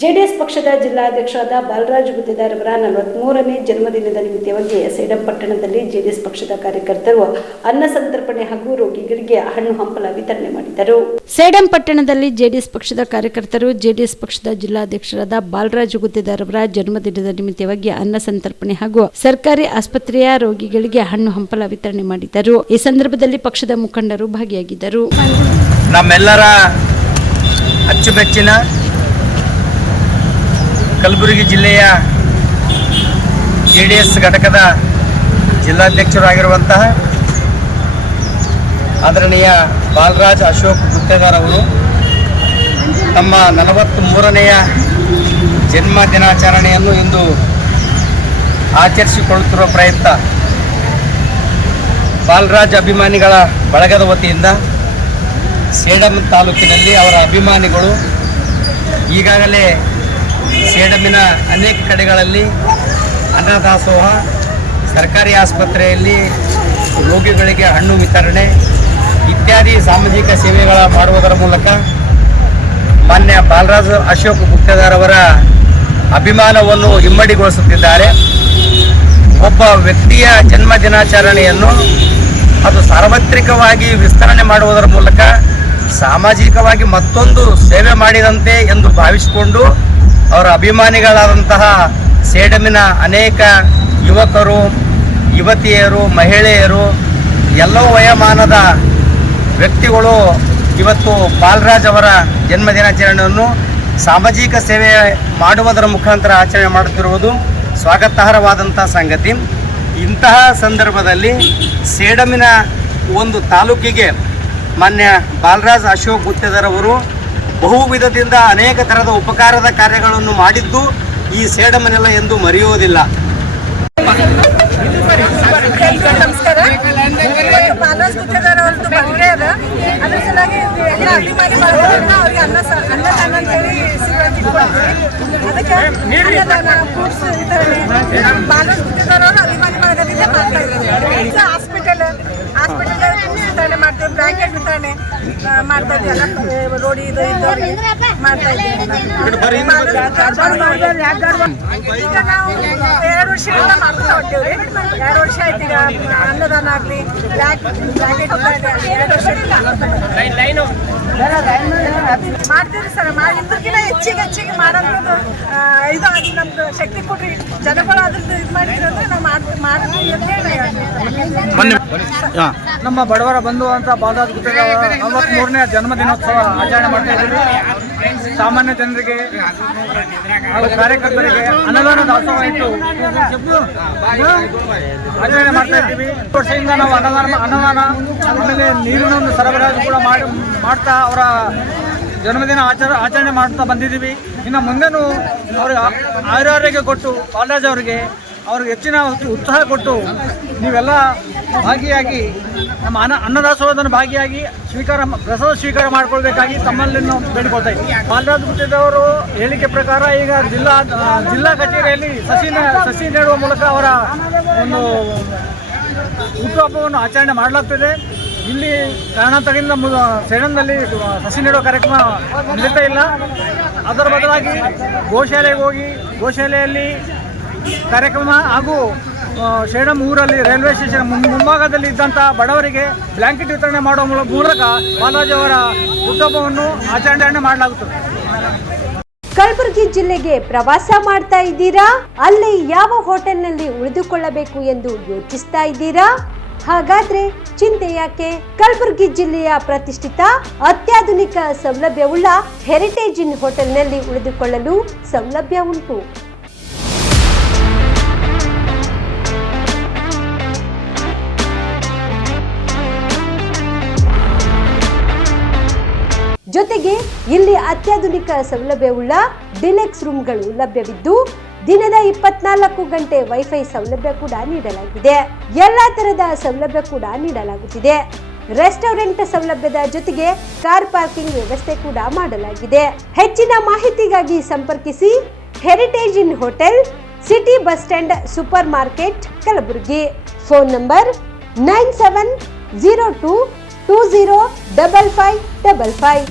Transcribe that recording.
JDS ಪಕ್ಷದ ಜಿಲ್ಲಾಧ್ಯಕ್ಷರಾದ ಬಾಲರಾಜ್ ಗುತ್ತೇದಾರ್ ಅವರ 43ನೇ ಜನ್ಮದಿನದ ನಿಮಿತ್ತವಾಗಿ ಸೇಡಂ ಪಟ್ಟಣದಲ್ಲಿ ಜೆಡಿಎಸ್ ಪಕ್ಷದ ಕಾರ್ಯಕರ್ತರು ಅನ್ನ ಸಂತರ್ಪಣೆ ಹಾಗೂ ರೋಗಿಗಳಿಗೆ ಹಣ್ಣು ಹಂಪಲ ವಿತರಣೆ ಮಾಡಿದರು. ಸೇಡಂ ಪಟ್ಟಣದಲ್ಲಿ ಜೆಡಿಎಸ್ ಪಕ್ಷದ ಕಾರ್ಯಕರ್ತರು ಜೆಡಿಎಸ್ ಪಕ್ಷದ ಜಿಲ್ಲಾಧ್ಯಕ್ಷರಾದ ಬಾಲರಾಜ್ ಗುತ್ತೇದಾರ್ ಅವರ ಜನ್ಮದಿನದ ನಿಮಿತ್ತವಾಗಿ ಅನ್ನ ಸಂತರ್ಪಣೆ ಹಾಗೂ ಸರ್ಕಾರಿ ಆಸ್ಪತ್ರೆಯ ರೋಗಿಗಳಿಗೆ ಹಣ್ಣು ಹಂಪಲ ವಿತರಣೆ ಮಾಡಿದರು. ಈ ಸಂದರ್ಭದಲ್ಲಿ ಪಕ್ಷದ ಮುಖಂಡರು ಭಾಗಿಯಾಗಿದ್ದರು. ನಮ್ಮೆಲ್ಲರ ಅಚ್ಚುಮೆಚ್ಚಿನ ಕಲಬುರಗಿ ಜಿಲ್ಲೆಯ ಜೆಡಿಎಸ್ ಘಟಕದ ಜಿಲ್ಲಾಧ್ಯಕ್ಷರಾಗಿರುವಂತಹ ಆದರಣೀಯ ಬಾಲರಾಜ್ ಅಶೋಕ್ ಗುತ್ತೇದಾರ್ ಅವರು ತಮ್ಮ 43ನೆಯ ಜನ್ಮ ದಿನಾಚರಣೆಯನ್ನು ಇಂದು ಆಚರಿಸಿಕೊಳ್ಳುತ್ತಿರುವ ಪ್ರಯುಕ್ತ ಬಾಲರಾಜ್ ಅಭಿಮಾನಿಗಳ ಬಳಗದ ವತಿಯಿಂದ ಸೇಡಂ ತಾಲೂಕಿನಲ್ಲಿ ಅವರ ಅಭಿಮಾನಿಗಳು ಈಗಾಗಲೇ ಸೇಡಮಿನ ಅನೇಕ ಕಡೆಗಳಲ್ಲಿ ಅನ್ನದಾಸೋಹ, ಸರ್ಕಾರಿ ಆಸ್ಪತ್ರೆಯಲ್ಲಿ ರೋಗಿಗಳಿಗೆ ಹಣ್ಣು ವಿತರಣೆ ಇತ್ಯಾದಿ ಸಾಮಾಜಿಕ ಸೇವೆಗಳ ಮಾಡುವುದರ ಮೂಲಕ ಮಾನ್ಯ ಬಾಲರಾಜ್ ಅಶೋಕ್ ಗುತ್ತೇದಾರ್ ಅವರ ಅಭಿಮಾನವನ್ನು ಇಮ್ಮಡಿಗೊಳಿಸುತ್ತಿದ್ದಾರೆ. ಒಬ್ಬ ವ್ಯಕ್ತಿಯ ಜನ್ಮ ದಿನಾಚರಣೆಯನ್ನು ಅದು ಸಾರ್ವತ್ರಿಕವಾಗಿ ವಿಸ್ತರಣೆ ಮಾಡುವುದರ ಮೂಲಕ ಸಾಮಾಜಿಕವಾಗಿ ಮತ್ತೊಂದು ಸೇವೆ ಮಾಡಿದಂತೆ ಎಂದು ಭಾವಿಸಿಕೊಂಡು ಅವರ ಅಭಿಮಾನಿಗಳಾದಂತಹ ಸೇಡಮಿನ ಅನೇಕ ಯುವಕರು, ಯುವತಿಯರು, ಮಹಿಳೆಯರು, ಎಲ್ಲವೂ ವಯೋಮಾನದ ವ್ಯಕ್ತಿಗಳು ಇವತ್ತು ಬಾಲರಾಜ್ ಅವರ ಜನ್ಮ ದಿನಾಚರಣೆಯನ್ನು ಸಾಮಾಜಿಕ ಸೇವೆ ಮಾಡುವುದರ ಮುಖಾಂತರ ಆಚರಣೆ ಮಾಡುತ್ತಿರುವುದು ಸ್ವಾಗತಾರ್ಹವಾದಂಥ ಸಂಗತಿ. ಇಂತಹ ಸಂದರ್ಭದಲ್ಲಿ ಸೇಡಮಿನ ಒಂದು ತಾಲೂಕಿಗೆ ಮಾನ್ಯ ಬಾಲರಾಜ್ ಅಶೋಕ್ ಗುತ್ತೇದಾರ್ ಅವರು ಬಹುವಿಧದಿಂದ ಅನೇಕ ಥರದ ಉಪಕಾರದ ಕಾರ್ಯಗಳನ್ನು ಮಾಡಿದ್ದು ಈ ಸೇಡಮನೆಲ್ಲ ಎಂದು ಮರೆಯುವುದಿಲ್ಲ. ನಮಸ್ಕಾರ. ಬಾಲರಾಜ್ ಗುತ್ತೇದಾರ್ ಅವ್ರದ್ದು ಬರ್ಡೇ ಅದ, ಅದ್ರ ಸಲುವಾಗಿ ಎಲ್ಲ ಅಭಿಮಾನಿ ಮಾಡೋದ್ರಿಂದ ಅವ್ರಿಗೆ ಅನ್ನದಾನ ಅಂತ ಹೇಳಿ ಅದಕ್ಕೆ ಅನ್ನದಾನ ಫ್ರೂಟ್ಸ್ ವಿತರಣೆ ಬಾಲರಾಜ್ ಗುತ್ತೇದಾರ್ ಅವರು ಅಭಿಮಾನಿ ಬಳಗದಿಂದ ಮಾಡ್ತಾ ಇದ್ದೀವಿ. ಹಾಸ್ಪಿಟಲ್ ಫ್ರೂಟ್ಸ್ ವಿತರಣೆ ಮಾಡ್ತೀವಿ, ಬ್ಲಾಂಕೆಟ್ ವಿತರಣೆ ಮಾಡ್ತಾ ಇದ್ದೀವಿ, ಎಲ್ಲ ರೋಡಿ ಇದು ಇದ್ದವ್ರಿಗೆ ಮಾಡ್ತಾ ಇದ್ದೀವಿ. ಈಗ ನಾವು 2 ವರ್ಷದಿಂದ ಮಾಡ್ತಾ ಹೊಂಟೇವ್ರಿ. 2 ವರ್ಷ ಆಯ್ತು ಈಗ ಅನ್ನದಾನ ಆಗಲಿ, ಬ್ಲಾಂಕೆಟ್ ವಿತರಣೆ 2 ವರ್ಷದಿಂದ ಮಾಡ್ತೀವಿ ಸರ್. ಇದ್ರಕ್ಕಿಂತ ಹೆಚ್ಚಿಗೆ ಮಾಡೋದು ಇದು ಅದು ನಮ್ದು ಶಕ್ತಿ ಕೊಡ್ರಿ ಜನಗಳು ಅದ್ರದ್ದು ಇದು ಮಾಡಿದ್ರು ಅಂದ್ರೆ ನಾವು ಮಾಡ್ತೀವಿ ಅಂತ ಹೇಳಿ. ನಮ್ಮ ಬಡವರ ಬಂಧು ಅಂತ ಬಾಲರಾಜ್ ಗುತ್ತೇದಾರ್ 43ನೇ ಜನ್ಮದಿನೋತ್ಸವ ಆಚರಣೆ ಮಾಡ್ತಾ ಇದ್ದೀವಿ. ಸಾಮಾನ್ಯ ಜನರಿಗೆ ಹಾಗೂ ಕಾರ್ಯಕರ್ತರಿಗೆ ಅನ್ನದಾನ ದಾಸೋಹ ಇಟ್ಟು ಆಚರಣೆ ಮಾಡ್ತಾ ಇದ್ದೀವಿ. ವರ್ಷದಿಂದ ನಾವು ಅನ್ನದಾನ ಆಮೇಲೆ ನೀರಿನ ಒಂದು ಸರಬರಾಜು ಕೂಡ ಮಾಡ್ತಾ ಅವರ ಜನ್ಮದಿನ ಆಚರಣೆ ಮಾಡ್ತಾ ಬಂದಿದ್ದೀವಿ. ಇನ್ನು ಮುಂದೆನೂ ಅವ್ರಿಗೆ ಆರೋಗ್ಯ ಕೊಟ್ಟು ಬಾಲರಾಜ್ ಅವ್ರಿಗೆ ಹೆಚ್ಚಿನ ಉತ್ಸಾಹ ಕೊಟ್ಟು ನೀವೆಲ್ಲ ಭಾಗಿಯಾಗಿ ನಮ್ಮ ಅನ್ನದಾಸೋಹವನ್ನು ಭಾಗಿಯಾಗಿ ಪ್ರಸಾದ ಸ್ವೀಕಾರ ಮಾಡ್ಕೊಳ್ಬೇಕಾಗಿ ತಮ್ಮಲ್ಲಿ ಬೇಡಿಕೊಳ್ತಾ ಇದ್ದೀವಿ. ಬಾಲರಾಜ್ ಗುತ್ತೇದಾರ್ ಅವರು ಹೇಳಿಕೆ ಪ್ರಕಾರ ಈಗ ಜಿಲ್ಲಾ ಕಚೇರಿಯಲ್ಲಿ ಸಸಿ ನೆಡುವ ಮೂಲಕ ಅವರ ಒಂದು ಹುಟ್ಟುಹಬ್ಬವನ್ನು ಆಚರಣೆ ಮಾಡಲಾಗ್ತದೆ. ಇಲ್ಲಿ ಕಾರಣಾಂತರದಿಂದ ಸೇಡಂನಲ್ಲಿ ಸಸಿ ನೆಡುವ ಕಾರ್ಯಕ್ರಮ ನಡೀತಾ ಇಲ್ಲ. ಅದರ ಬದಲಾಗಿ ಗೋಶಾಲೆಗೆ ಹೋಗಿ ಗೋಶಾಲೆಯಲ್ಲಿ ಕಾರ್ಯಕ್ರಮ ಹಾಗೂ ಸೇಡಂ ಊರಲ್ಲಿ ರೈಲ್ವೆ ಸ್ಟೇಷನ್ ಮುಂಭಾಗದಲ್ಲಿ ಇದ್ದಂಥ ಬಡವರಿಗೆ ಬ್ಲಾಂಕೆಟ್ ವಿತರಣೆ ಮಾಡುವ ಮೂಲಕ ಬಾಲರಾಜ್ ಅವರ ಹುಟ್ಟುಹಬ್ಬವನ್ನು ಆಚರಣೆ ಮಾಡಲಾಗುತ್ತದೆ. ಕಲಬುರಗಿ ಜಿಲ್ಲೆಗೆ ಪ್ರವಾಸ ಮಾಡ್ತಾ ಇದ್ದೀರಾ? ಅಲ್ಲಿ ಯಾವ ಹೋಟೆಲ್ನಲ್ಲಿ ಉಳಿದುಕೊಳ್ಳಬೇಕು ಎಂದು ಯೋಚಿಸ್ತಾ ಇದ್ದೀರಾ? ಹಾಗಾದ್ರೆ ಚಿಂತೆ ಯಾಕೆ? ಕಲಬುರಗಿ ಜಿಲ್ಲೆಯ ಪ್ರತಿಷ್ಠಿತ ಅತ್ಯಾಧುನಿಕ ಸೌಲಭ್ಯವುಳ್ಳ ಹೆರಿಟೇಜ್ ಇನ್ ಹೋಟೆಲ್ನಲ್ಲಿ ಉಳಿದುಕೊಳ್ಳಲು ಸೌಲಭ್ಯ ಉಂಟು. ಜೊತೆಗೆ ಇಲ್ಲಿ ಅತ್ಯಾಧುನಿಕ ಸೌಲಭ್ಯವುಳ್ಳ ಡಿಲೆಕ್ಸ್ ರೂಮ್ಗಳು ಲಭ್ಯವಿದ್ದು ದಿನದ 24 ಗಂಟೆ ವೈಫೈ ಸೌಲಭ್ಯ ಕೂಡ ನೀಡಲಾಗಿದೆ. ಎಲ್ಲಾ ತರಹದ ಸೌಲಭ್ಯ ಕೂಡ ನೀಡಲಾಗುತ್ತಿದೆ. ರೆಸ್ಟೋರೆಂಟ್ ಸೌಲಭ್ಯದ ಜೊತೆಗೆ ಕಾರ್ ಪಾರ್ಕಿಂಗ್ ವ್ಯವಸ್ಥೆ ಕೂಡ ಮಾಡಲಾಗಿದೆ. ಹೆಚ್ಚಿನ ಮಾಹಿತಿಗಾಗಿ ಸಂಪರ್ಕಿಸಿ heritage inn hotel, city bus stand, super market, Kalaburagi. Phone number 9702205555.